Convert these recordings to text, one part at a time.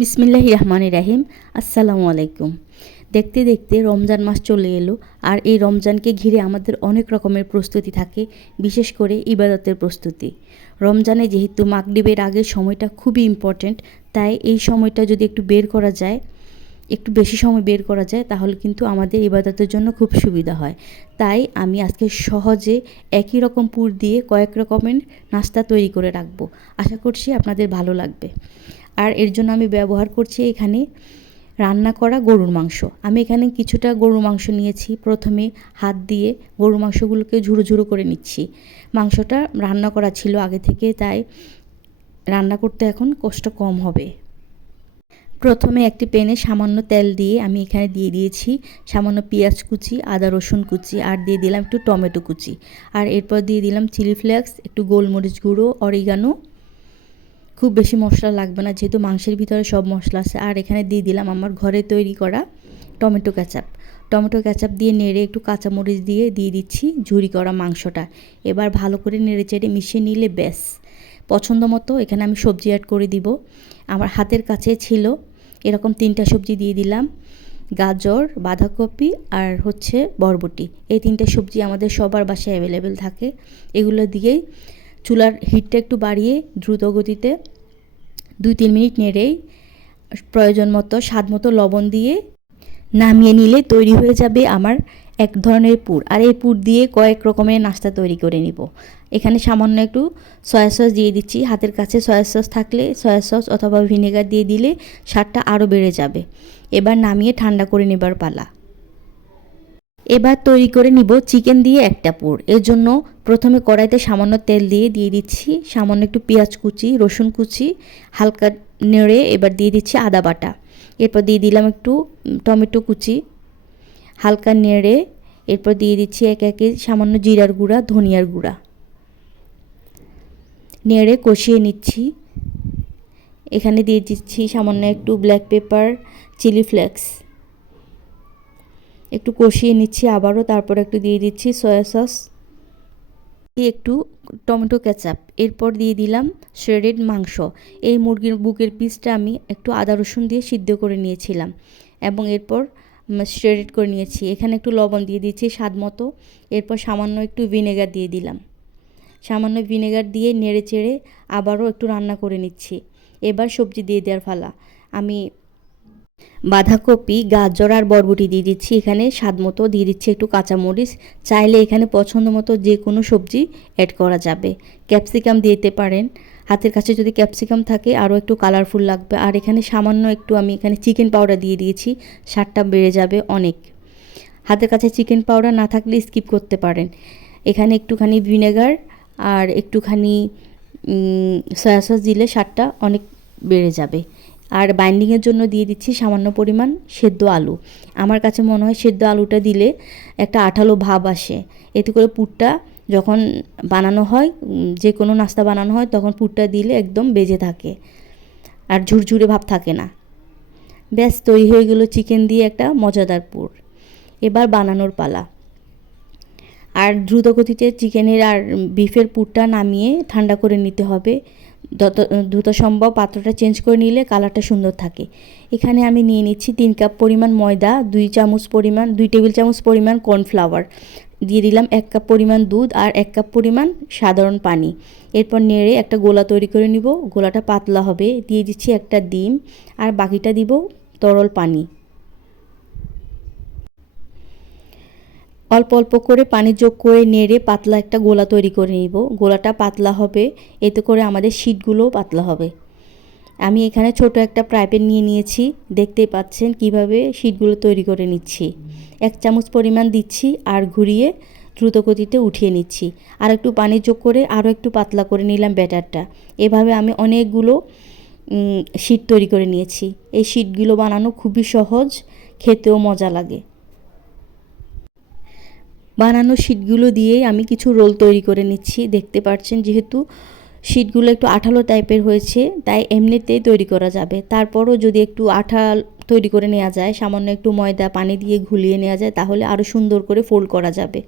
বিসমিল্লাহ রহমান রাহিম। আসসালামু আলাইকুম। দেখতে দেখতে রমজান মাস চলে এলো, আর এই রমজানকে ঘিরে আমাদের অনেক রকমের প্রস্তুতি থাকে, বিশেষ করে ইবাদতের প্রস্তুতি। রমজানে যেহেতু মাগরিবের আগের সময়টা খুবই ইম্পর্ট্যান্ট তাই এই সময়টা যদি একটু বের করা যায়, একটু বেশি সময় বের করা যায়, তাহলে কিন্তু আমাদের ইবাদতের জন্য খুব সুবিধা হয়। তাই আমি আজকে সহজে একই রকম পুর দিয়ে কয়েক রকমের নাস্তা তৈরি করে রাখব। আশা করছি আপনাদের ভালো লাগবে। আর এর জন্য আমি ব্যবহার করছি এখানে রান্না করা গরুর মাংস। আমি এখানে কিছুটা গরুর মাংস নিয়েছি। প্রথমে হাত দিয়ে গরুর মাংসগুলোকে ঝুড়ো ঝুড়ো করে নিচ্ছি। মাংসটা রান্না করা ছিল আগে থেকে, তাই রান্না করতে এখন কষ্ট কম হবে। প্রথমে একটি প্যানে সামান্য তেল দিয়ে আমি এখানে দিয়ে দিয়েছি সামান্য পেঁয়াজ কুচি, আদা রসুন কুচি, আর দিয়ে দিলাম একটু টমেটো কুচি। আর এরপর দিয়ে দিলাম চিলি ফ্লেক্স, একটু গোলমরিচ গুঁড়ো, অরিগানো খুব বেশি মশলা লাগবে না, যেহেতু মাংসের ভিতরে সব মশলা আছে। আর এখানে দিয়ে দিলাম আমার ঘরে তৈরি করা টমেটো ক্যাচাপ টমেটো ক্যাচাপ দিয়ে নেড়ে একটু কাঁচামরিচ দিয়ে দিয়ে দিচ্ছি ঝুরি করা মাংসটা। এবার ভালো করে নেড়ে চেড়ে মিশিয়ে নিলে ব্যাস। পছন্দ মতো এখানে আমি সবজি অ্যাড করে দিব। আমার হাতের কাছে ছিল এরকম তিনটা সবজি দিয়ে দিলাম। গাজর, বাঁধাকপি আর হচ্ছে বরবটি। এই তিনটে সবজি আমাদের সবার বাসায় অ্যাভেলেবেল থাকে। এগুলো দিয়েই চুলার হিটটা একটু বাড়িয়ে দ্রুত গতিতে দুই তিন মিনিট নেড়েই প্রয়োজন মতো স্বাদ মতো লবণ দিয়ে নামিয়ে নিলে তৈরি হয়ে যাবে আমার এক ধরনের পুর। আর এই পুর দিয়ে কয়েক রকমের নাস্তা তৈরি করে নিব। এখানে সামান্য একটু সয়া সস দিয়ে দিচ্ছি। হাতের কাছে সয়া সস থাকলে সয়া সস অথবা ভিনেগার দিয়ে দিলে স্বাদটা আরও বেড়ে যাবে। এবার নামিয়ে ঠান্ডা করে নেবার পালা। এবার তৈরি করে নিব চিকেন দিয়ে একটা পুর। এর জন্য প্রথমে কড়াইতে সামান্য তেল দিয়ে দিয়ে দিচ্ছি। সামান্য একটু পেঁয়াজ কুচি, রসুন কুচি, হালকা নেড়ে এবার দিয়ে দিচ্ছি আদা বাটা। এরপর দিয়ে দিলাম একটু টমেটো কুচি, হালকা নেড়ে এরপর দিয়ে দিচ্ছি এক একে সামান্য জিরার গুঁড়া, ধনিয়ার গুঁড়া। নেড়ে কষিয়ে নিচ্ছি। এখানে দিয়ে দিচ্ছি সামান্য একটু ব্ল্যাক পেপার চিলি ফ্লেক্স একটু কষিয়ে নিচ্ছি আবারও, তারপর একটু দিয়ে দিচ্ছি সয়া সস একটু টমেটো কেচাপ, এরপর দিয়ে দিলাম শ্রেডেড মাংস। এই মুরগির বুকের পিসটা আমি একটু আদা রসুন দিয়ে সিদ্ধ করে নিয়েছিলাম এবং এরপর শ্রেডেড করে নিয়েছি। এখানে একটু লবণ দিয়ে দিয়েছি স্বাদ মতো। এরপর সামান্য একটু ভিনেগার দিয়ে দিলাম। সামান্য ভিনেগার দিয়ে নেড়ে চেড়ে আবারও একটু রান্না করে নিচ্ছি। এবার সবজি দিয়ে দেওয়ার ফালা আমি বাঁধাকপি, গাজর আর বরবটি দিয়ে দিচ্ছি। এখানে স্বাদ মতো দিয়ে দিচ্ছি একটু কাঁচামরিচ। চাইলে এখানে পছন্দ মতো যে কোনো সবজি অ্যাড করা যাবে। ক্যাপসিকাম দিতে পারেন। হাতের কাছে যদি ক্যাপসিকাম থাকে, আরও একটু কালারফুল লাগবে। আর এখানে সামান্য একটু আমি এখানে চিকেন পাউডার দিয়ে দিয়েছি। স্বাদটা বেড়ে যাবে অনেক। হাতের কাছে চিকেন পাউডার না থাকলে স্কিপ করতে পারেন। এখানে একটুখানি ভিনেগার আর একটুখানি সয়া সস দিলে স্বাদটা অনেক বেড়ে যাবে। আর বাইন্ডিংয়ের জন্য দিয়ে দিচ্ছি সামান্য পরিমাণ সেদ্ধ আলু। আমার কাছে মনে হয় সেদ্ধ আলুটা দিলে একটা আঠালো ভাব আসে। এতে করে পুরটা যখন বানানো হয় যে কোনো নাস্তা বানানো হয়, তখন পুরটা দিলে একদম বেজে থাকে আর ঝুরঝুরে ভাব থাকে না। ব্যাস, তৈরি হয়ে গেলো চিকেন দিয়ে একটা মজাদার পুর। এবার বানানোর পালা। আর দ্রুতগতিতে চিকেনের আর বিফের পুরটা নামিয়ে ঠান্ডা করে নিতে হবে। যত, দ্রুত সম্ভব পাত্রটা চেঞ্জ করে নিলে কালারটা সুন্দর থাকে। এখানে আমি নিয়ে নিচ্ছি তিন কাপ পরিমাণ ময়দা, দুই চামচ পরিমাণ, দুই টেবিল চামচ পরিমাণ কর্নফ্লাওয়ার দিয়ে দিলাম এক কাপ পরিমাণ দুধ আর এক কাপ পরিমাণ সাধারণ পানি। এরপর নেড়ে একটা গোলা তৈরি করে নিব। গোলাটা পাতলা হবে। দিয়ে দিচ্ছি একটা ডিম। আর বাকিটা দিব তরল পানি। অল্প অল্প করে পানি যোগ করে নেড়ে পাতলা একটা গোলা তৈরি করে নিব। গোলাটা পাতলা হবে, এতে করে আমাদের শীটগুলোও পাতলা হবে। আমি এখানে ছোট একটা প্রাইপেন নিয়ে নিয়েছি। দেখতেই পাচ্ছেন কীভাবে শীটগুলো তৈরি করে নিচ্ছি। এক চামচ পরিমাণ দিচ্ছি আর ঘুরিয়ে দ্রুত গতিতে উঠিয়ে নিচ্ছি। আর একটু পানি যোগ করে আরও একটু পাতলা করে নিলাম ব্যাটারটা। এভাবে আমি অনেকগুলো শীট তৈরি করে নিয়েছি। এই শীটগুলো বানানো খুবই সহজ, খেতেও মজা লাগে। বানানো শিটগুলো দিয়েই আমি কিছু রোল তৈরি করে নিচ্ছি। দেখতে পাচ্ছেন যেহেতু শিটগুলো একটু আঠালো টাইপের হয়েছে, তাই এমনিতেই তৈরি করা যাবে। তারপরও যদি একটু আঠা তৈরি করে নেওয়া যায়, সামান্য একটু ময়দা, পানি দিয়ে ঘুলিয়ে নেওয়া যায়, তাহলে আরও সুন্দর করে ফোল্ড করা যাবে।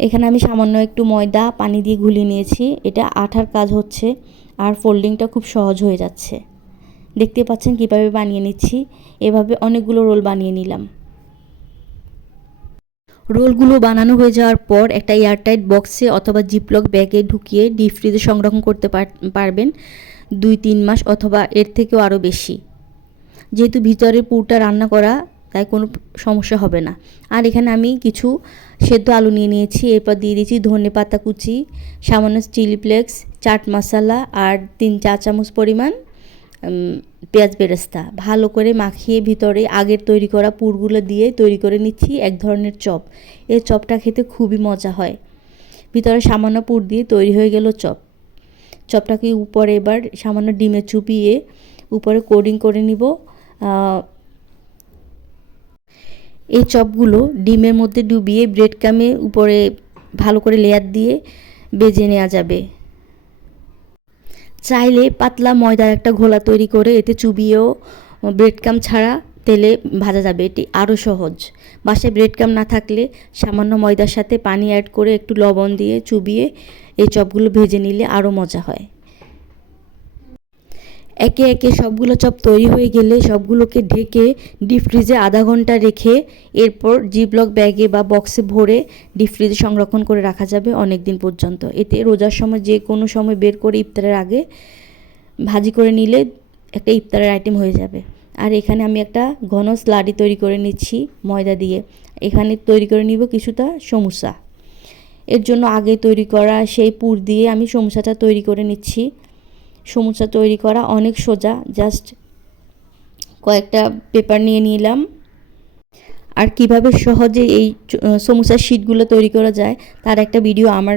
এখানে আমি সামান্য একটু ময়দা, পানি দিয়ে ঘুলিয়ে নিয়েছি। এটা আঠার কাজ হচ্ছে আর ফোল্ডিংটা খুব সহজ হয়ে যাচ্ছে। দেখতে পাচ্ছেন কীভাবে বানিয়ে নিচ্ছি। এভাবে অনেকগুলো রোল বানিয়ে নিলাম। রোলগুলো বানানো হয়ে যাওয়ার পর একটা এয়ারটাইট বক্সে অথবা জিপলক ব্যাগে ঢুকিয়ে ডিপ ফ্রিজে সংরক্ষণ করতে পারবেন দুই, তিন মাস অথবা এর থেকেও আরও বেশি। যেহেতু ভিতরে পুরটা রান্না করা, তাই কোনো সমস্যা হবে না। আর এখানে আমি কিছু সেদ্ধ আলু নিয়ে নিয়েছি। এরপর দিয়ে দিয়েছি ধনে পাতা কুচি, সামান্য চিলি ফ্লেক্স, চাট মশলা আর তিন চা চামচ পরিমাণ পেঁয়াজ বেরেস্তা। ভালো করে মাখিয়ে ভিতরে আগের তৈরি করা পুরগুলো দিয়ে তৈরি করে নিচ্ছি এক ধরনের চপ। এই চপটা খেতে খুবই মজা হয়। ভিতরে সামান্য পুর দিয়ে তৈরি হয়ে গেল চপ। চপটাকে উপরে এবার সামান্য ডিমে চুপিয়ে উপরে কোডিং করে নিব। এই চপগুলো ডিমের মধ্যে ডুবিয়ে ব্রেড কামে উপরে ভালো করে লেয়ার দিয়ে বেজে নেওয়া যাবে। চাইলে পাতলা ময়দার একটা ঘোলা তৈরি করে এতে চুবিয়েও ব্রেড কাম ছাড়া তেলে ভাজা যাবে। এটি আরও সহজ। বাসায় ব্রেড কাম না থাকলে সামান্য ময়দার সাথে পানি অ্যাড করে একটু লবণ দিয়ে চুবিয়ে এই চপগুলো ভেজে নিলে আরও মজা হয়। একে একে সবগুলো চপ তৈরি হয়ে গেলে সবগুলোকে ঢেকে ডিপ ফ্রিজে আধা ঘণ্টা রেখে এরপর জিব্লক ব্যাগে বা বক্সে ভরে ডিপ ফ্রিজে সংরক্ষণ করে রাখা যাবে অনেক দিন পর্যন্ত। এতে রোজার সময় যে কোনো সময় বের করে ইফতারের আগে ভাজি করে নিলে একটা ইফতারের আইটেম হয়ে যাবে। আর এখানে আমি একটা ঘন স্লাডি তৈরি করে নিচ্ছি ময়দা দিয়ে। এখানে তৈরি করে নিব কিছুটা সমুসা। এর জন্য আগে তৈরি করা সেই পুর দিয়ে আমি সমুসাটা তৈরি করে নিচ্ছি। সমুচা তৈরি করা অনেক সোজা। জাস্ট কয়েকটা পেপার নিয়ে নিলাম। আর কীভাবে সহজে এই সমুচার শিটগুলো তৈরি করা যায়, তার একটা ভিডিও আমার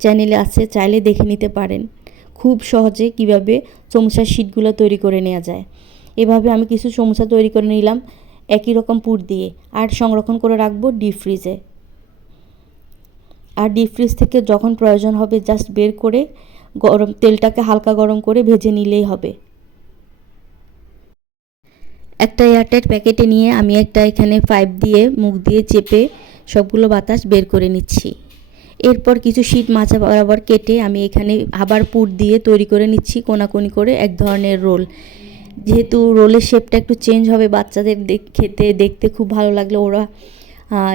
চ্যানেলে আছে, চাইলে দেখে নিতে পারেন। খুব সহজে কীভাবে সমুচার শিটগুলো তৈরি করে নেওয়া যায়। এভাবে আমি কিছু সমুচা তৈরি করে নিলাম, একই রকম পুর দিয়ে। আর সংরক্ষণ করে রাখব ডিপ ফ্রিজে আর ডিপ ফ্রিজ থেকে যখন প্রয়োজন হবে জাস্ট বের করে গরম, তেলটাকে হালকা গরম করে ভেজে নিলেই হবে। একটা এয়ারটাইট প্যাকেটে নিয়ে আমি একটা এখানে পাইপ দিয়ে মুখ দিয়ে চেপে সবগুলো বাতাস বের করে নিচ্ছি। এরপর কিছু শীত মাছা বরাবর কেটে আমি এখানে আবার পুর দিয়ে তৈরি করে নিচ্ছি কোনাকুনি করে এক ধরনের রোল। যেহেতু রোলের শেপটা একটু চেঞ্জ হবে বাচ্চাদের খেতে, দেখতে খুব ভালো লাগল ওরা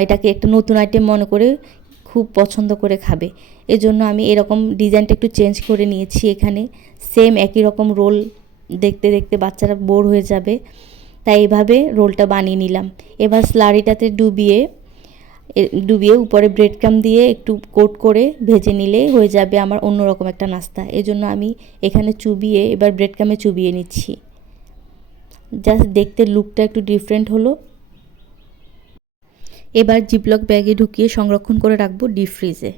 এটাকে একটা নতুন আইটেম মনে করে খুব পছন্দ করে খাবে। এজন্য আমি এরকম ডিজাইনটা একটু চেঞ্জ করে নিয়েছি এখানে। সেম একই রকম রোল দেখতে দেখতে বাচ্চারা বোর হয়ে যাবে। তাই এভাবে রোলটা বানিয়ে নিলাম। এবার স্লারিটাতে ডুবিয়ে ডুবিয়ে উপরে ব্রেড ক্রাম দিয়ে একটু কোট করে ভেজে নিলে হয়ে যাবে আমার অন্যরকম একটা নাস্তা। এজন্য আমি এখানে চুবিয়ে, এবার ব্রেড ক্রামে চুবিয়ে নিচ্ছি। জাস্ট দেখতে লুকটা একটু ডিফারেন্ট হলো। এবার জিপলক ব্যাগে ঢুকিয়ে সংরক্ষণ করে রাখব ডিপ ফ্রিজে।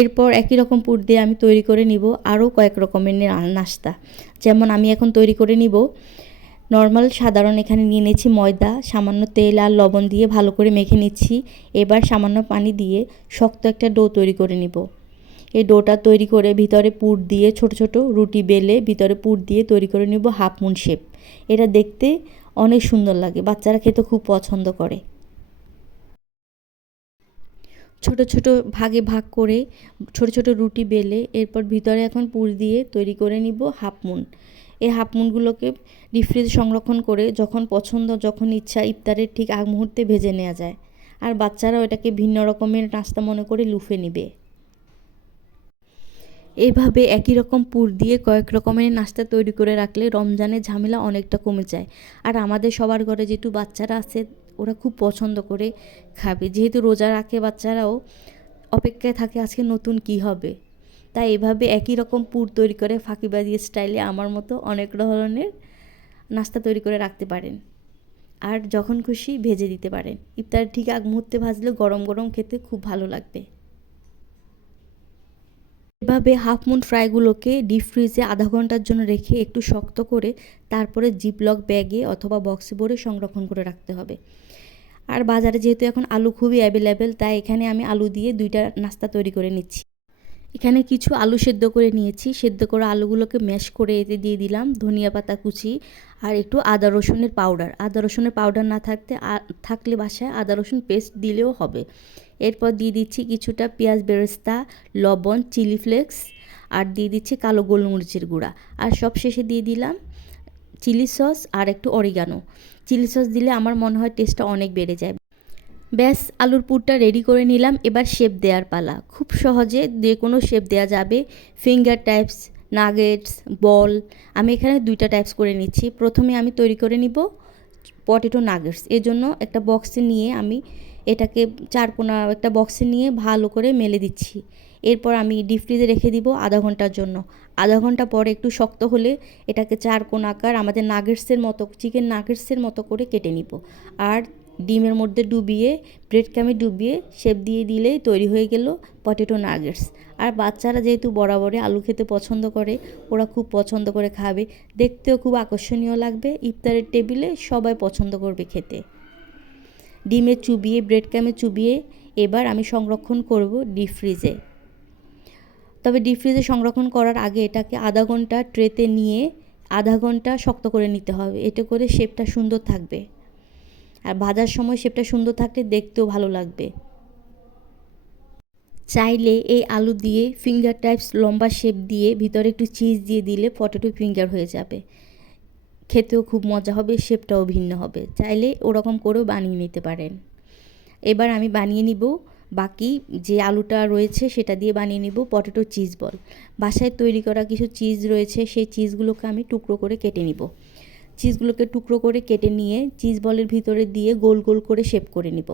এরপর একই রকম পুর দিয়ে আমি তৈরি করে নিব আরও কয়েক রকমের নাস্তা যেমন আমি এখন তৈরি করে নিব নর্মাল সাধারণ এখানে নিয়ে নিয়েছি ময়দা, সামান্য তেল আর লবণ দিয়ে ভালো করে মেখে নিচ্ছি। এবার সামান্য পানি দিয়ে শক্ত একটা ডো তৈরি করে নিব। এই ডোটা তৈরি করে ভিতরে পুর দিয়ে ছোট ছোট রুটি বেলে ভিতরে পুর দিয়ে তৈরি করে নিব হাফ মুন শেপ। এটা দেখতে অনেক সুন্দর লাগে, বাচ্চারা খেতে খুব পছন্দ করে। ছোট ছোট ভাগে ভাগ করে ছোট ছোট রুটি বেলে এরপর ভিতরে এখন পুর দিয়ে তৈরি করে নিব হাফ মুন। এই হাফ মুনগুলোকে ডিপ সংরক্ষণ করে যখন পছন্দ, যখন ইচ্ছা ইফতারের ঠিক আগ মুহূর্তে ভেজে নেওয়া যায়। আর বাচ্চারাও এটাকে ভিন্ন রকমের নাস্তা মনে করে লুফে নিবে। এইভাবে একই রকম পুর দিয়ে কয়েক রকমের নাস্তা তৈরি করে রাখলে রমজানের ঝামেলা অনেকটা কমে যায়। আর আমাদের সবার ঘরে যেটু বাচ্চারা আছে ওরা খুব পছন্দ করে খাবে। যেহেতু রোজা রাখে বাচ্চারাও, অপেক্ষায় থাকে আজকে নতুন কি হবে। তাই এভাবে একই রকম পুর তৈরি করে ফাঁকিবাজি স্টাইলে আমার মতো অনেক ধরনের নাস্তা তৈরি করে রাখতে পারেন। আর যখন খুশি ভেজে দিতে পারেন। ইফতার ঠিক আগ মুহূর্তে ভাজলে গরম গরম খেতে খুব ভালো লাগবে। এভাবে হাফ মুন ফ্রাইগুলোকে ডিপ ফ্রিজে আধা ঘণ্টার জন্য রেখে একটু শক্ত করে তারপরে জিপলক ব্যাগে অথবা বক্সে ভরে সংরক্ষণ করে রাখতে হবে। আর বাজারে যেহেতু এখন আলু খুবই অ্যাভেলেবেল তাই এখানে আমি আলু দিয়ে দুইটা নাস্তা তৈরি করে নিচ্ছি। এখানে কিছু আলু সেদ্ধ করে নিয়েছি। সেদ্ধ করা আলুগুলোকে ম্যাশ করে এতে দিয়ে দিলাম ধনিয়া পাতা কুচি আর একটু আদা রসুনের পাউডার আদা রসুনের পাউডার না থাকতে থাকলে বাসায় আদা রসুন পেস্ট দিলেও হবে। এরপর দিয়ে দিচ্ছি কিছুটা পেঁয়াজ বেরেস্তা, লবণ চিলি ফ্লেক্স আর দিয়ে দিচ্ছি কালো গোলমরিচের গুঁড়া। আর সব শেষে দিয়ে দিলাম চিলি সস আর একটু অরিগানো। চিলি সস দিলে আমার মনে হয় টেস্টটা অনেক বেড়ে যায়। ব্যাস, আলুর পুরটা রেডি করে নিলাম। এবার শেপ দেওয়ার পালা। খুব সহজে যে কোনো শেপ দেওয়া যাবে। ফিঙ্গার টাইপস নাগেটস বল আমি এখানে দুইটা টাইপস করে নিচ্ছি। প্রথমে আমি তৈরি করে নিব পটেটো নাগেটস এর জন্য একটা বক্সে নিয়ে আমি এটাকে চারকোনা একটা বক্সে নিয়ে ভালো করে মেলে দিচ্ছি। এরপর আমি ডিপ ফ্রিজে রেখে দিব আধা ঘণ্টার জন্য। আধা ঘণ্টা পরে একটু শক্ত হলে এটাকে চার কোন আকার আমাদের নাগেটসের মতো চিকেন নাগেটসের মতো করে কেটে নিব। আর ডিমের মধ্যে ডুবিয়ে ব্রেড ক্যামে ডুবিয়ে শেপ দিয়ে দিলেই তৈরি হয়ে গেল পটেটো নাগেটস আর বাচ্চারা যেহেতু বরাবরে আলু খেতে পছন্দ করে, ওরা খুব পছন্দ করে খাবে। দেখতেও খুব আকর্ষণীয় লাগবে। ইফতারের টেবিলে সবাই পছন্দ করবে খেতে। ডিমে চুবিয়ে ব্রেড ক্যামে চুবিয়ে এবার আমি সংরক্ষণ করব ডিপ ফ্রিজে তবে ডিপ ফ্রিজে সংরক্ষণ করার আগে এটাকে আধা ঘণ্টা ট্রেতে নিয়ে আধা ঘণ্টা শক্ত করে নিতে হবে। এতে করে শেপটা সুন্দর থাকবে। আর ভাজার সময় শেপটা সুন্দর থাকলে দেখতেও ভালো লাগবে। চাইলে এই আলু দিয়ে ফিঙ্গার টাইপস লম্বা শেপ দিয়ে ভিতরে একটু চিজ দিয়ে দিলে পটেটো ফিঙ্গার হয়ে যাবে। খেতেও খুব মজা হবে শেপটাও ভিন্ন হবে। চাইলে ওরকম করেও বানিয়ে নিতে পারেন। এবার আমি বানিয়ে নিব বাকি যে আলুটা রয়েছে সেটা দিয়ে বানিয়ে নিব, পটেটো চিজ বল। বাসায় তৈরি করা কিছু চিজ রয়েছে, সেই চিজগুলোকে আমি টুকরো করে কেটে নিব। চিজগুলোকে টুকরো করে কেটে নিয়ে চিজ বলের ভিতরে দিয়ে গোল গোল করে শেপ করে নিব।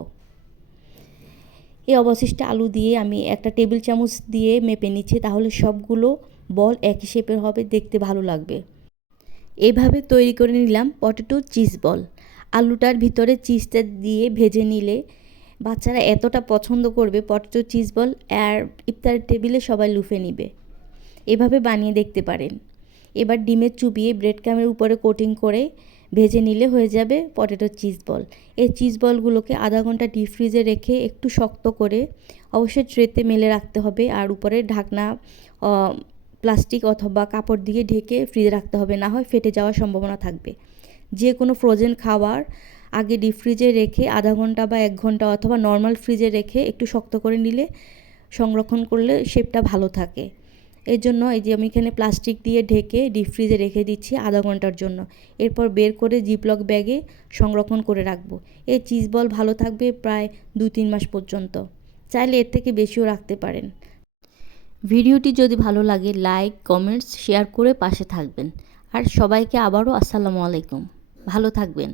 এই অবশিষ্ট আলু দিয়ে আমি একটা টেবিল চামচ দিয়ে মেপে নিচ্ছি, তাহলে সবগুলো বল একই শেপের হবে, দেখতে ভালো লাগবে। এভাবে তৈরি করে নিলাম পটেটো চিজ বল। আলুটার ভিতরে চিজটা দিয়ে ভেজে নিলে বাচ্চারা এতটা পছন্দ করবে, পটেটো, চিজ বল, আর ইফতার টেবিলে সবাই লুফে নিবে। এভাবে বানিয়ে দেখতে পারেন। এবার ডিমের চুবিয়ে ব্রেড ক্যামের উপরে কোটিং করে ভেজে নিলে হয়ে যাবে পটেটো, চিজ বল। এই চিজ বলগুলোকে আধা ঘণ্টা ডিপ ফ্রিজে রেখে একটু শক্ত করে অবশ্যই ট্রেতে মেলে রাখতে হবে, আর উপরে ঢাকনা প্লাস্টিক অথবা কাপড় দিয়ে ঢেকে ফ্রিজে রাখতে হবে, না হয় ফেটে যাওয়ার সম্ভাবনা থাকবে। যে কোনো ফ্রোজেন খাবার আগে ডিপ ফ্রিজে রেখে আধা ঘণ্টা বা এক ঘণ্টা অথবা নর্মাল ফ্রিজে রেখে একটু শক্ত করে নিলে সংরক্ষণ করলে শেপটা ভালো থাকে। এর জন্য এই যে আমি এখানে প্লাস্টিক দিয়ে ঢেকে ডিপ ফ্রিজে রেখে দিচ্ছি আধা ঘণ্টার জন্য। এরপর বের করে জিপলক ব্যাগে সংরক্ষণ করে রাখব। এই চিজ বল ভালো থাকবে প্রায় দু তিন মাস পর্যন্ত। চাইলে এর থেকে বেশিও রাখতে পারেন। ভিডিওটি যদি ভালো লাগে লাইক কমেন্টস শেয়ার করে পাশে থাকবেন। আর সবাইকে আবারও আসসালামু আলাইকুম। ভালো থাকবেন।